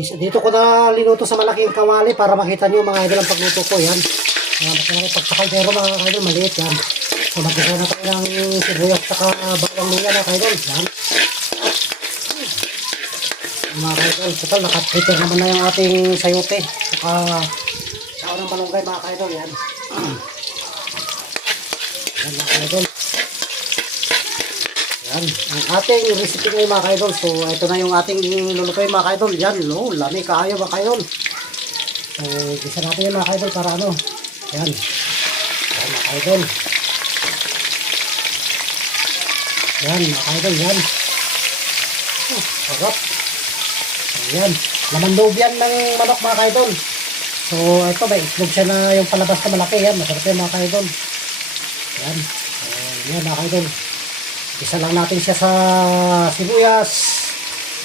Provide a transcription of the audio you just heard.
Dito ko na linuto sa malaking kawali para makita nyo mga idol ang pagluto ko. Yan. Pag sa kaldero mga idol, maliit yan. So magkita na tayo ng sibuyas saka bawang luya na idol. Yan. Mga idol, total naka-prepare naman na yung ating sayote. Saka sao ng malunggay mga idol. Yan. Yan mga idol. Yan, ang ating recipe ngayon mga kaidol. So, ito na yung ating lulutuin mga kaidol. Yan, no, lami kaayo mga kaidol. So, gisa natin yan mga kaidol para ano. Yan. Yan mga kaidol. Yan mga kaidol, yan. Sarap. Yan. Laman loob yan ng manok mga kaidol. So, ito may itlog siya na yung palabas na malaki. Yan, masarap yan mga kaidol. Yan. Yan mga kaidol. Isa lang natin siya sa sibuyas,